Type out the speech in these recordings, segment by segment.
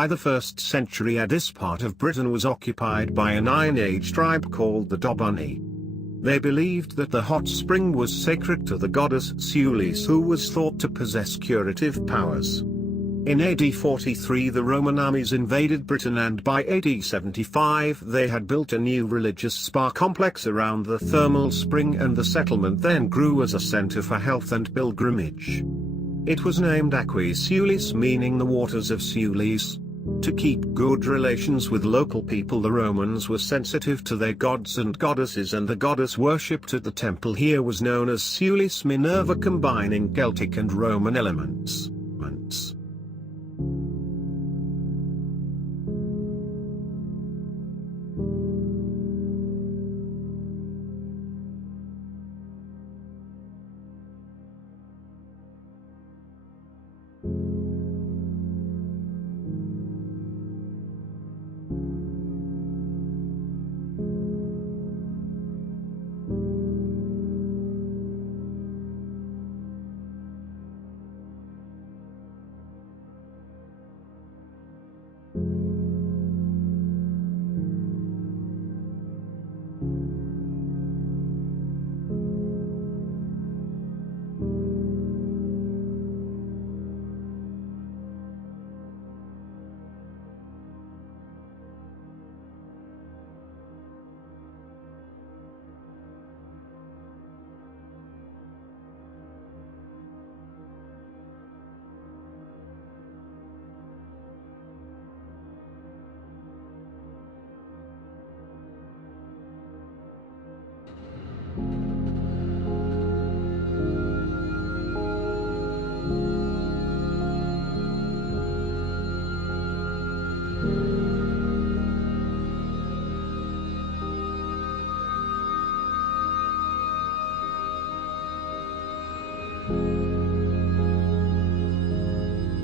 By the 1st century this part of Britain was occupied by an Iron Age tribe called the Dobunni. They believed that the hot spring was sacred to the goddess Sulis, who was thought to possess curative powers. In AD 43 the Roman armies invaded Britain, and by AD 75 they had built a new religious spa complex around the thermal spring, and the settlement then grew as a centre for health and pilgrimage. It was named Aquae Sulis, meaning the waters of Sulis. To keep good relations with local people, the Romans were sensitive to their gods and goddesses, and the goddess worshipped at the temple here was known as Sulis Minerva, combining Celtic and Roman elements.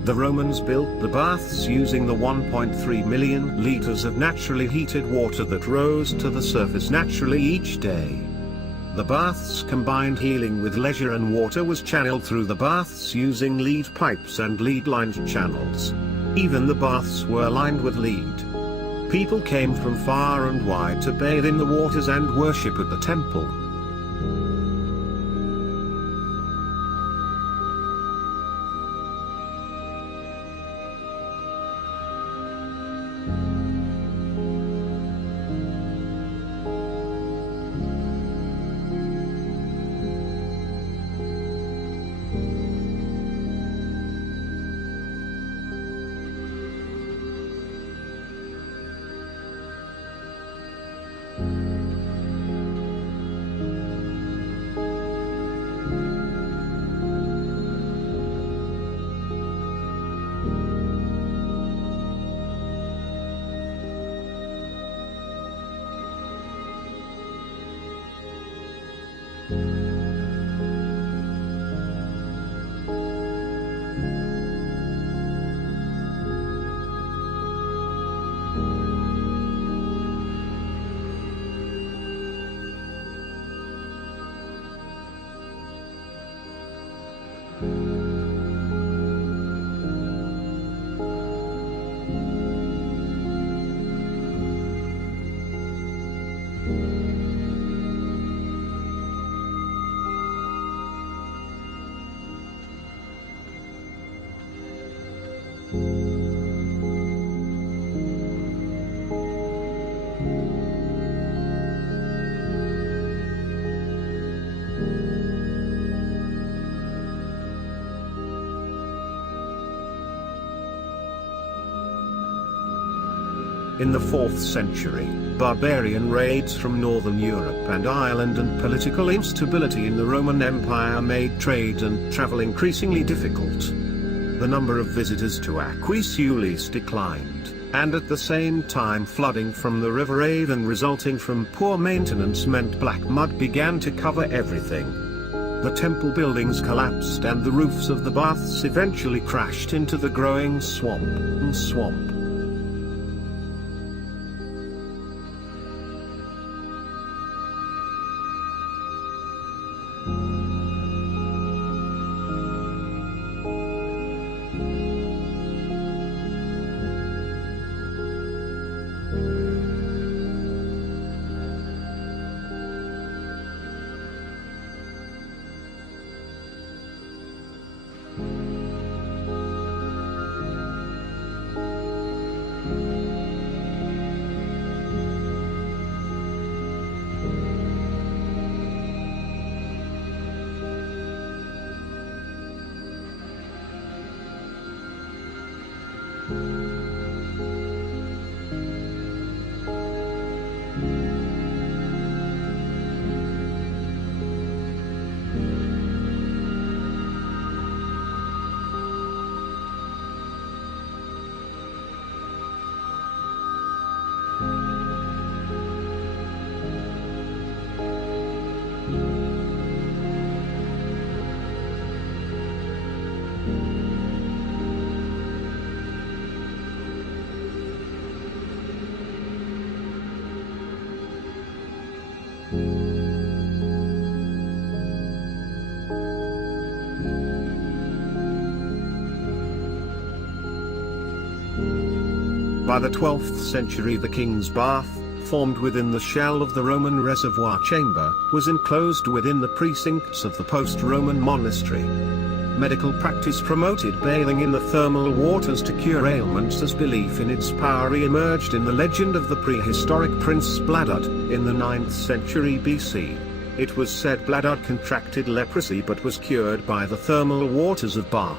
The Romans built the baths using the 1.3 million liters of naturally heated water that rose to the surface naturally each day. The baths combined healing with leisure, and water was channeled through the baths using lead pipes and lead-lined channels. Even the baths were lined with lead. People came from far and wide to bathe in the waters and worship at the temple. In the 4th century, barbarian raids from northern Europe and Ireland and political instability in the Roman Empire made trade and travel increasingly difficult. The number of visitors to Aquae Sulis declined, and at the same time flooding from the River Avon resulting from poor maintenance meant black mud began to cover everything. The temple buildings collapsed and the roofs of the baths eventually crashed into the growing swamp. By the 12th century the King's Bath, formed within the shell of the Roman reservoir chamber, was enclosed within the precincts of the post-Roman monastery. Medical practice promoted bathing in the thermal waters to cure ailments as belief in its power re-emerged in the legend of the prehistoric Prince Bladud, in the 9th century BC. It was said Bladud contracted leprosy but was cured by the thermal waters of Bath.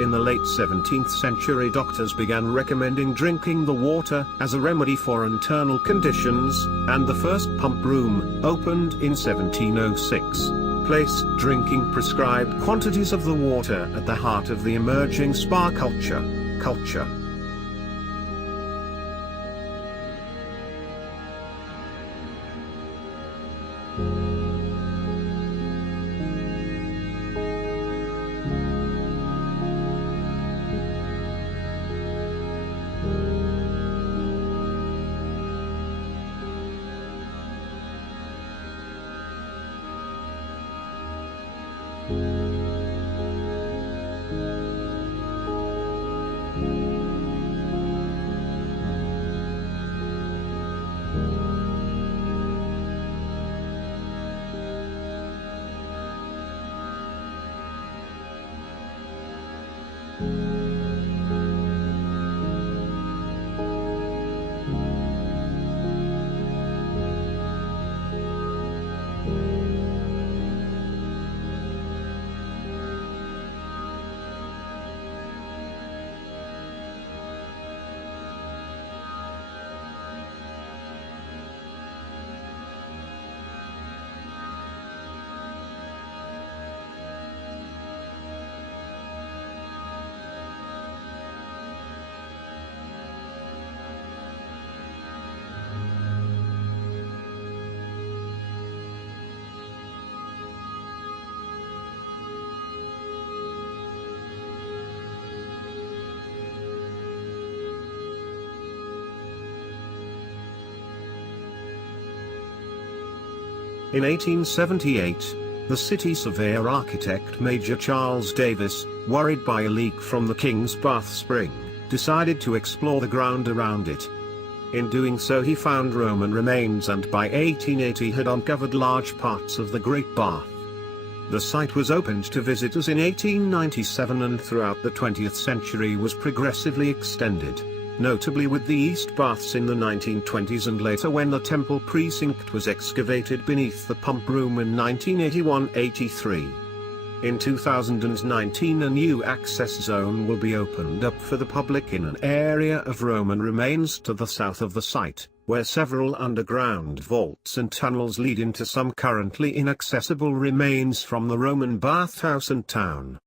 In the late 17th century doctors began recommending drinking the water as a remedy for internal conditions, and the first pump room, opened in 1706, placed drinking prescribed quantities of the water at the heart of the emerging spa culture. In 1878, the city surveyor architect Major Charles Davis, worried by a leak from the King's Bath spring, decided to explore the ground around it. In doing so he found Roman remains and by 1880 had uncovered large parts of the Great Bath. The site was opened to visitors in 1897 and throughout the 20th century was progressively extended, notably with the East Baths in the 1920s and later when the temple precinct was excavated beneath the pump room in 1981-83. In 2019 a new access zone will be opened up for the public in an area of Roman remains to the south of the site, where several underground vaults and tunnels lead into some currently inaccessible remains from the Roman bathhouse and town.